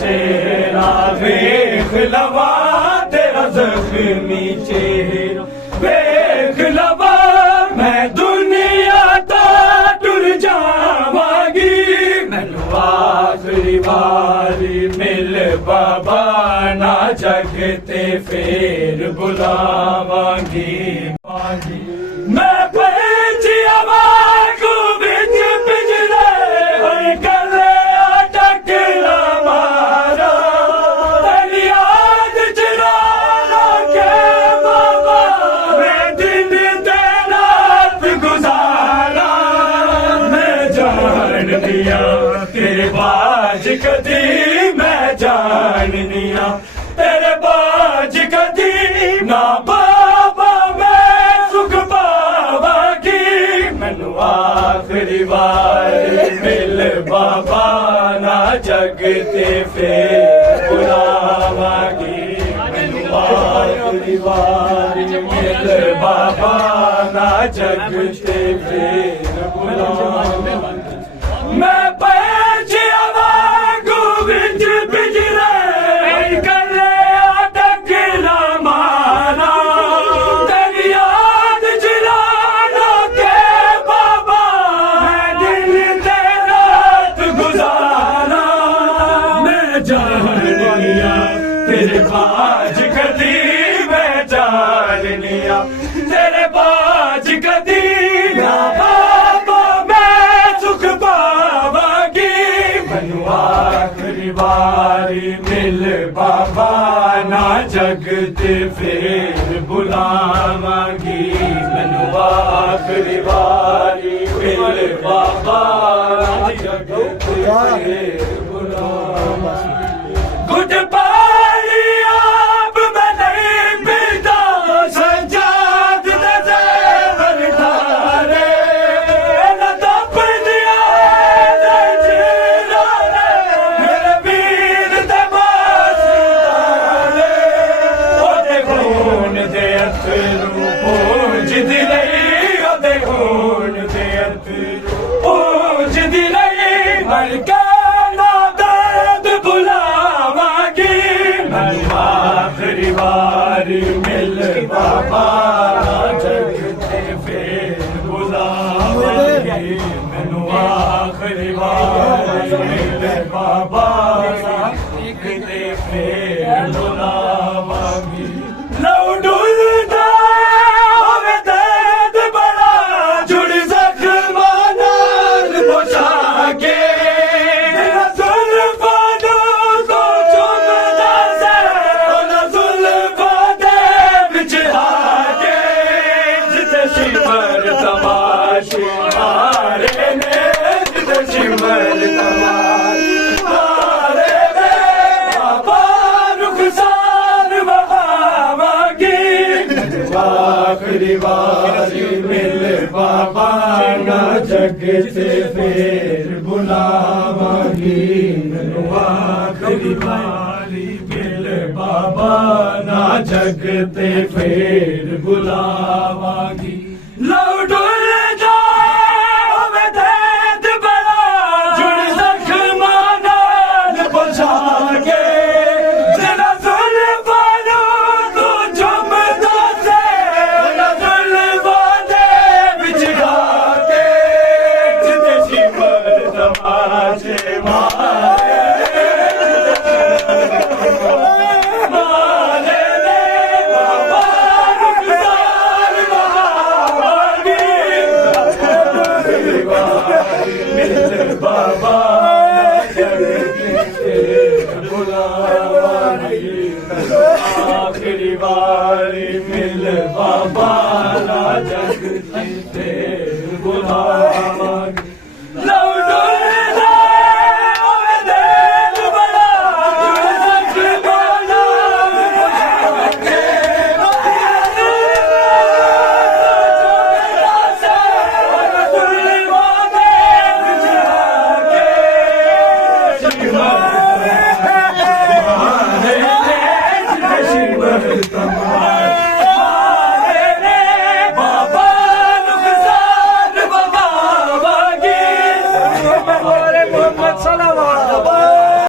चेहरा वेख लवा तेरा जख्मी चेहरा वेख लवा मैं दुनिया तो टुर जावांगी मैनू आखिरी बारी मिल बाबा ना जगते फिर बुलावांगी मैं पंछी आवाज़ बिच पिंजरे होई गले टकरा मारा तेरी याद चुराना के बाबा मैं दिन ते रात गुजारा मैं जान लिया तेरे बाज कदी मैं जान लिया तेरे बाज कदी ना बाबा मैं सुख पावांगी मैनू आखिरी बार मिल बाबा ना जगते फिर बुलावांगी मैनू आखिरी बार मिल बाबा ना जगते फिर बुलावांगी मैं पंछी आवाज़ बिच पिंजरे गले टकरा मारा तेरी याद चुराना के बाबा मैं दिन ते रात गुजारा मैं जान लिया तेरे बाज कदी मैं जान लिया तेरे बाज कदी ना बाबा मैं सुख पावांगी मैनू आखिरी बारी मिल बाबा ना जगते फिर बुलावांगी मैनू आखिरी बारी मिल बाबा ना जगते फिर बुलावांगी गुड बारी आप मैं नहीं पीता सजाद दे जेवर धारे न तप दिया दे जिराने मेरे वीर दे बास तारे ओदे खून दे अथरू पूंज दी नहीं ओदे खून दे अथरू पूंज दी नहीं मर के ना दर्द बुलावांगी मैनू आखिरी बारी मिल बाबा जगते फिर बुलावांगी मैनू आखिरी बारी मिल बाबा जगते फिर बुलावांगी लौ डुलदा होवे दर्द बड़ा जुड़ जख्मां नाल पोछा के तेरा जुल्फा को चुमदा से ओना जुल्फा दे विच आके जिते शिमर तमाशे मारे ने जिते शिमर तमाशे मारे ने बाबा रुखसार बहावांगी आखिरी बारी मिल बाबा ना जगते फिर बुलावांगी मैनू आखिरी बारी मिल बाबा ना जगते फिर बुलावांगी लौ डुल जाओ मैं दर्द बड़ा जुड़ जख्मां नाल पोछा के तेरा जुल्फा नू तू चुमदा से ओना जुल्फा दे विच आके जिते शिमर तमाशे मारे मारे ने बाबा रुखसार बहावांगी मिल बाबा जगते फिर बुलावांगी आखिरी बारी मिल बाबा ना जगते फिर बुलावांगी